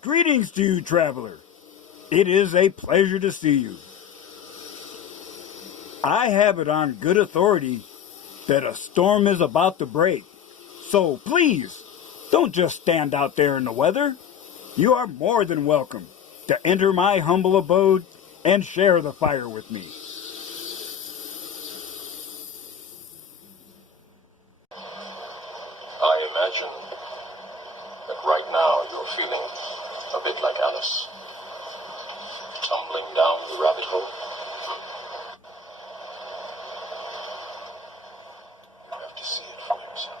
Greetings to you, traveler. It is a pleasure to see you. I have it on good authority that a storm is about to break. So please, don't just stand out there in the weather. You are more than welcome to enter my humble abode and share the fire with me. I imagine that right now you're feeling a bit like Alice, tumbling down the rabbit hole. You have to see it for yourself.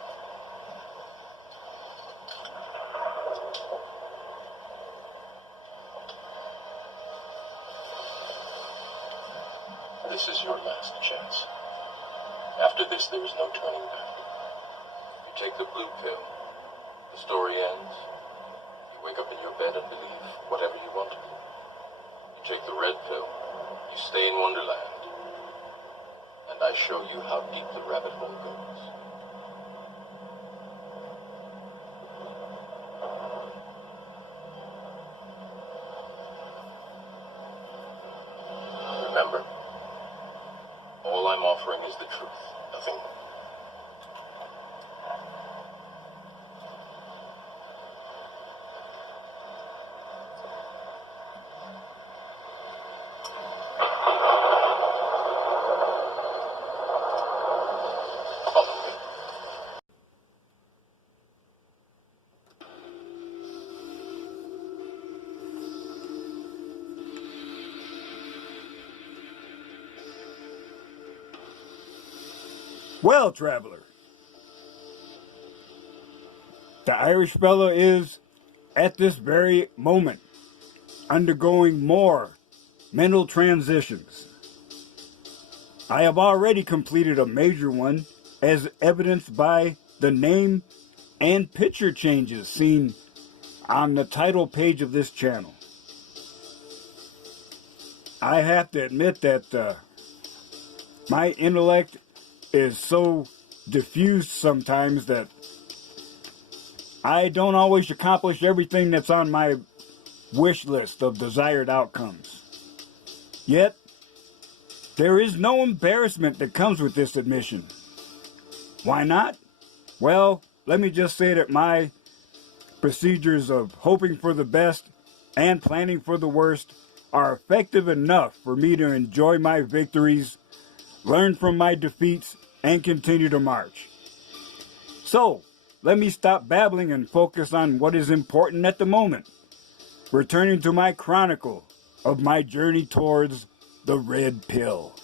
This is your last chance. After this, there is no turning back. You take the blue pill. The story ends. You wake up in your bed and believe whatever you want to. You take the red pill. You stay in Wonderland. And I show you how deep the rabbit hole goes. Remember, all I'm offering is the truth, nothing more. Well, traveler, the Irish fellow is, at this very moment, undergoing more mental transitions. I have already completed a major one, as evidenced by the name and picture changes seen on the title page of this channel. I have to admit that my intellect is so diffused sometimes that I don't always accomplish everything that's on my wish list of desired outcomes. Yet, there is no embarrassment that comes with this admission. Why not? Well, let me just say that my procedures of hoping for the best and planning for the worst are effective enough for me to enjoy my victories, learn from my defeats, and continue to march. So, let me stop babbling and focus on what is important at the moment, returning to my chronicle of my journey towards the red pill.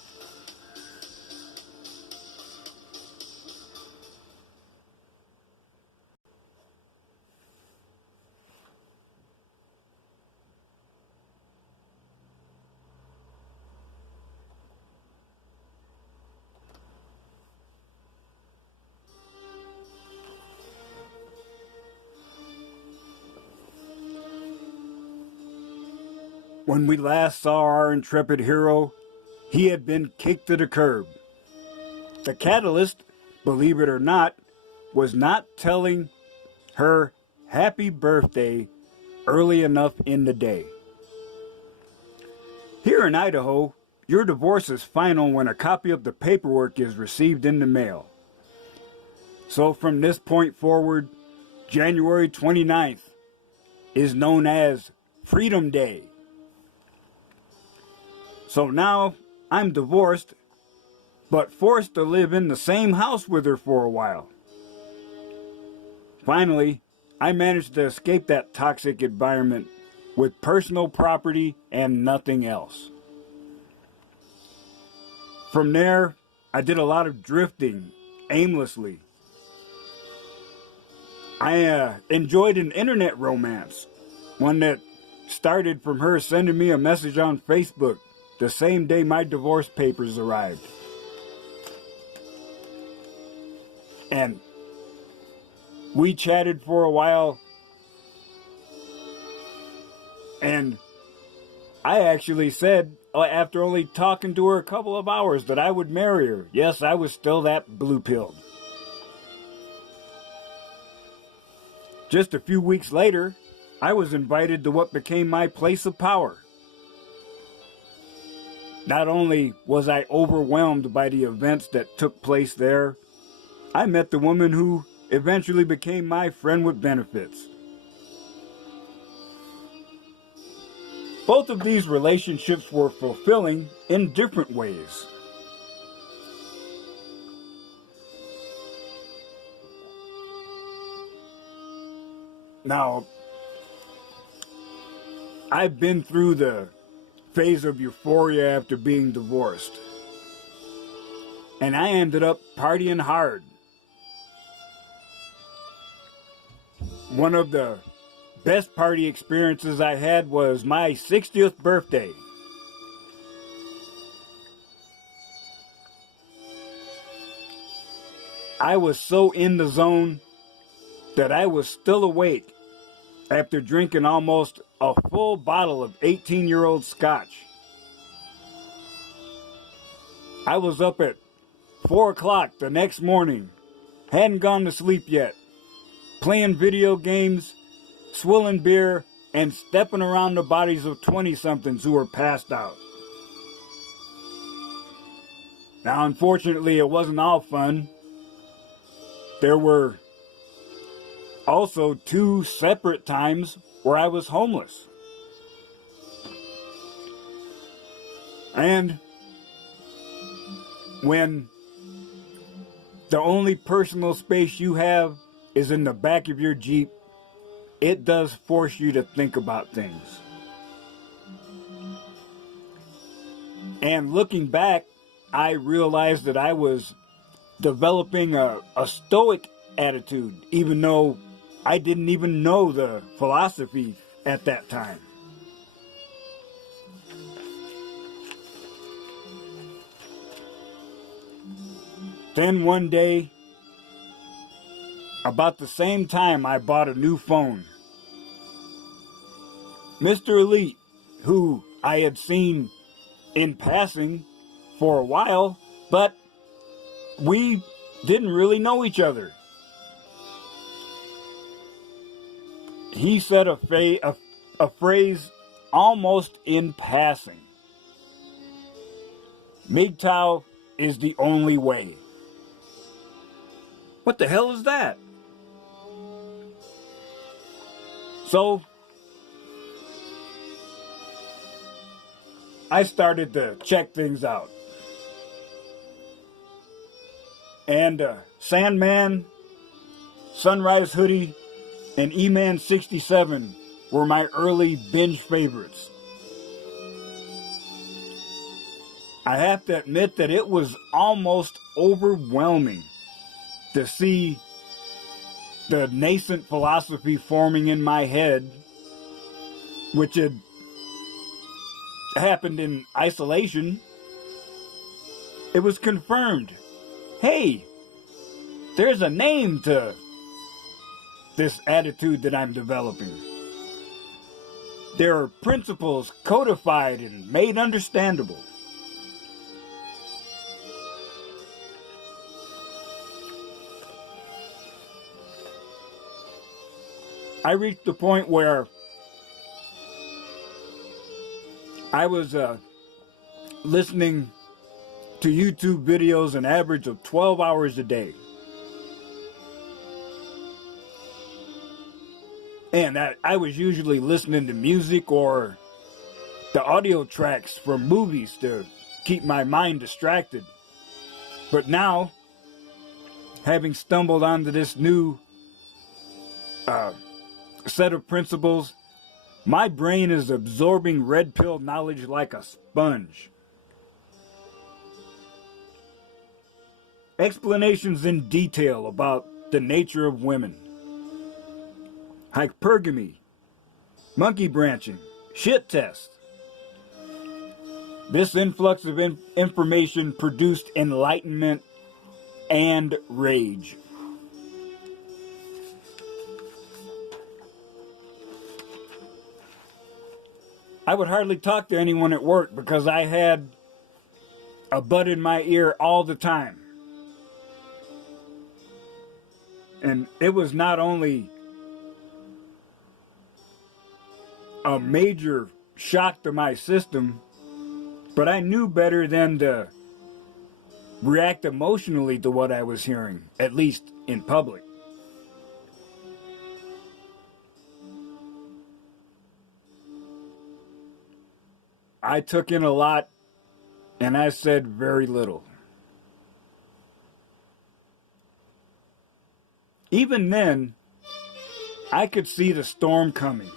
When we last saw our intrepid hero, he had been kicked to the curb. The catalyst, believe it or not, was not telling her happy birthday early enough in the day. Here in Idaho, your divorce is final when a copy of the paperwork is received in the mail. So from this point forward, January 29th is known as Freedom Day. So now I'm divorced, but forced to live in the same house with her for a while. Finally, I managed to escape that toxic environment with personal property and nothing else. From there, I did a lot of drifting aimlessly. I enjoyed an internet romance, one that started from her sending me a message on Facebook the same day my divorce papers arrived. And we chatted for a while, and I actually said, after only talking to her a couple of hours, that I would marry her. Yes, I was still that blue-pilled. Just a few weeks later, I was invited to what became my place of power. Not only was I overwhelmed by the events that took place there, I met the woman who eventually became my friend with benefits. Both of these relationships were fulfilling in different ways. Now, I've been through the phase of euphoria after being divorced, and I ended up partying hard. One of the best party experiences I had was my 60th birthday. I was so in the zone that I was still awake after drinking almost a full bottle of 18-year-old scotch. I was up at 4 o'clock the next morning, hadn't gone to sleep yet, playing video games, swilling beer, and stepping around the bodies of 20-somethings who were passed out. Now, unfortunately, it wasn't all fun. There were also 2 separate times where I was homeless. And when the only personal space you have is in the back of your Jeep, it does force you to think about things. And looking back, I realized that I was developing a stoic attitude, even though I didn't even know the philosophy at that time. Then one day, about the same time, I bought a new phone. Mr. Elite, who I had seen in passing for a while, but we didn't really know each other. He said a phrase almost in passing. MGTOW is the only way. What the hell is that? So, I started to check things out. And Sandman, Sunrise Hoodie, and E-Man 67 were my early binge favorites. I have to admit that it was almost overwhelming to see the nascent philosophy forming in my head, which had happened in isolation. It was confirmed. Hey, there's a name to this attitude that I'm developing. There are principles codified and made understandable. I reached the point where I was listening to YouTube videos an average of 12 hours a day. And I was usually listening to music or the audio tracks from movies to keep my mind distracted. But now, having stumbled onto this new set of principles, my brain is absorbing red pill knowledge like a sponge. Explanations in detail about the nature of women, hypergamy, monkey branching, shit test. This influx of information produced enlightenment and rage. I would hardly talk to anyone at work because I had a bud in my ear all the time. And it was not only a major shock to my system, but I knew better than to react emotionally to what I was hearing, at least in public. I took in a lot and I said very little. Even then, I could see the storm coming.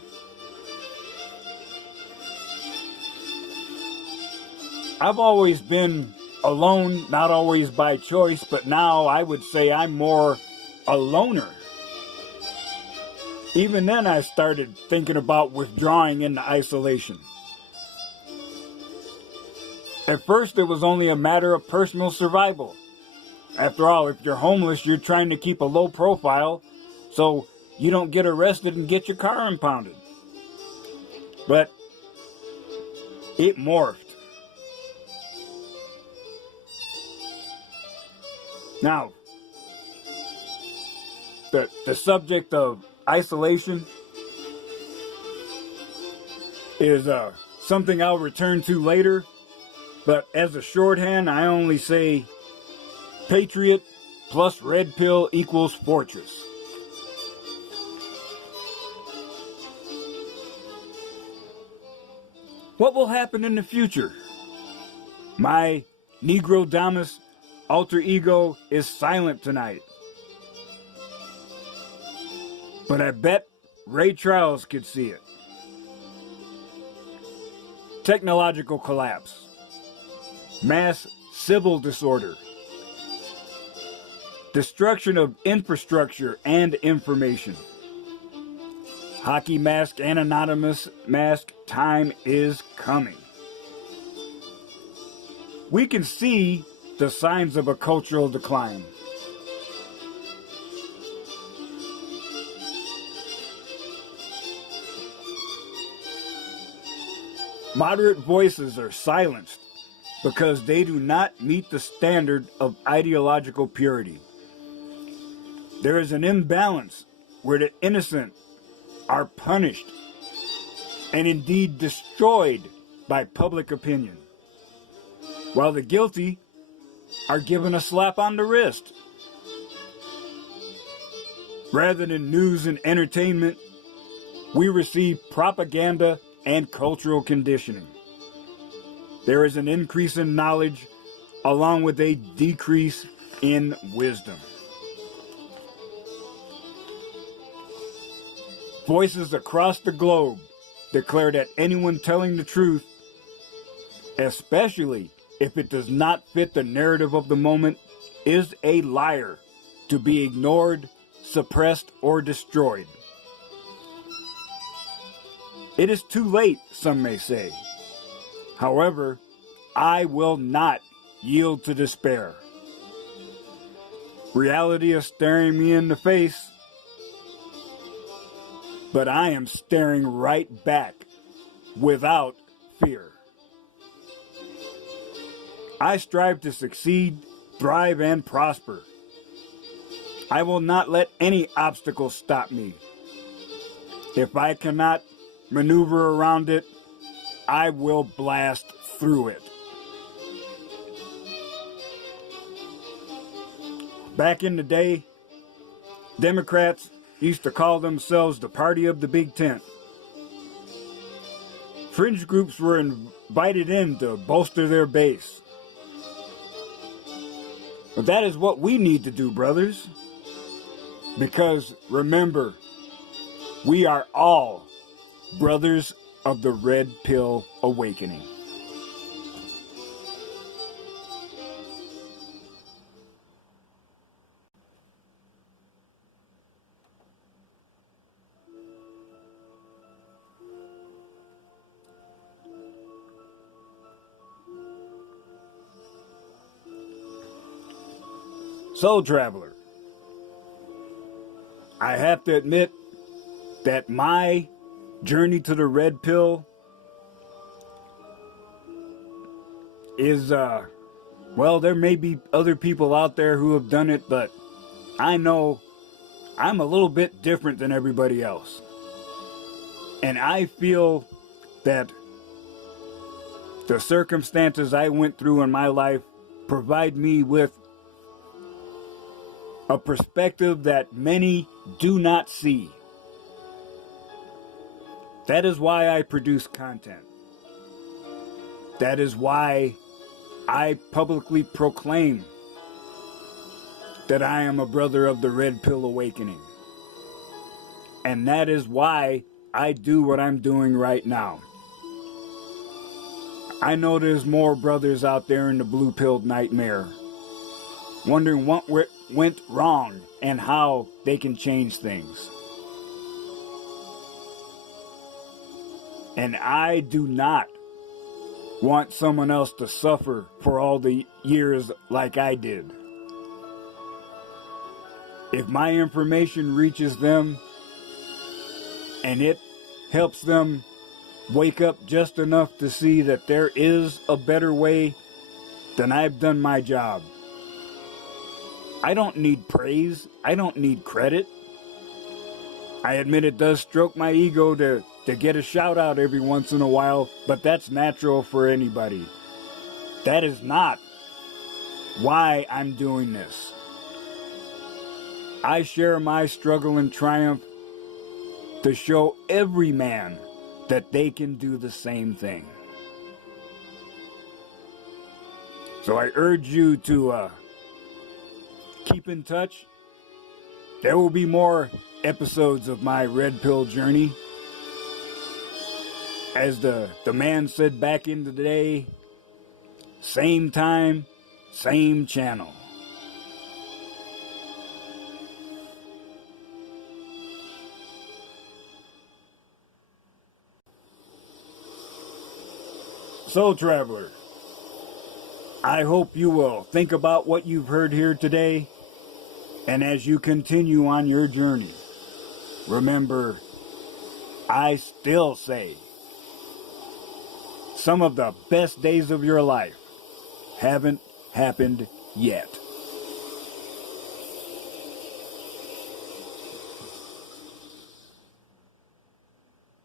I've always been alone, not always by choice, but now I would say I'm more a loner. Even then, I started thinking about withdrawing into isolation. At first, it was only a matter of personal survival. After all, if you're homeless, you're trying to keep a low profile so you don't get arrested and get your car impounded. But it morphed. Now, the subject of isolation is something I'll return to later, but as a shorthand, I only say Patriot plus Red Pill equals Fortress. What will happen in the future? My Negro Damas alter ego is silent tonight. But I bet Ray Charles could see it. Technological collapse. Mass civil disorder. Destruction of infrastructure and information. Hockey mask and anonymous mask, time is coming. We can see the signs of a cultural decline. Moderate voices are silenced because they do not meet the standard of ideological purity. There is an imbalance where the innocent are punished and indeed destroyed by public opinion, while the guilty are given a slap on the wrist. Rather than news and entertainment, we receive propaganda and cultural conditioning. There is an increase in knowledge along with a decrease in wisdom. Voices across the globe declare that anyone telling the truth, especially if it does not fit the narrative of the moment, is a liar to be ignored, suppressed, or destroyed. It is too late, some may say. However, I will not yield to despair. Reality is staring me in the face, but I am staring right back without fear. I strive to succeed, thrive, and prosper. I will not let any obstacle stop me. If I cannot maneuver around it, I will blast through it. Back in the day, Democrats used to call themselves the party of the big tent. Fringe groups were invited in to bolster their base. But that is what we need to do, brothers. Because remember, we are all brothers of the Red Pill Awakening. Soul Traveler, I have to admit that my journey to the Red Pill is, well, there may be other people out there who have done it, but I know I'm a little bit different than everybody else. And I feel that the circumstances I went through in my life provide me with a perspective that many do not see. That is why I produce content. That is why I publicly proclaim that I am a brother of the Red Pill Awakening. And that is why I do what I'm doing right now. I know there's more brothers out there in the blue pilled nightmare, wondering what went wrong and how they can change things. And I do not want someone else to suffer for all the years like I did. If my information reaches them and it helps them wake up just enough to see that there is a better way, then I've done my job. I don't need praise. I don't need credit. I admit it does stroke my ego to get a shout out every once in a while, but that's natural for anybody. That is not why I'm doing this. I share my struggle and triumph to show every man that they can do the same thing. So I urge you to keep in touch. There will be more episodes of my Red Pill journey. As the man said back in the day, same time, same channel. So, traveler, I hope you will think about what you've heard here today, and as you continue on your journey, remember, I still say, some of the best days of your life haven't happened yet.